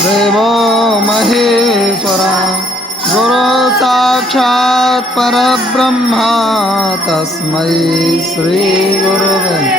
देवो महेश्वरा गुरु साक्षात् परब्रह्मा तस्मै श्री गुरुवे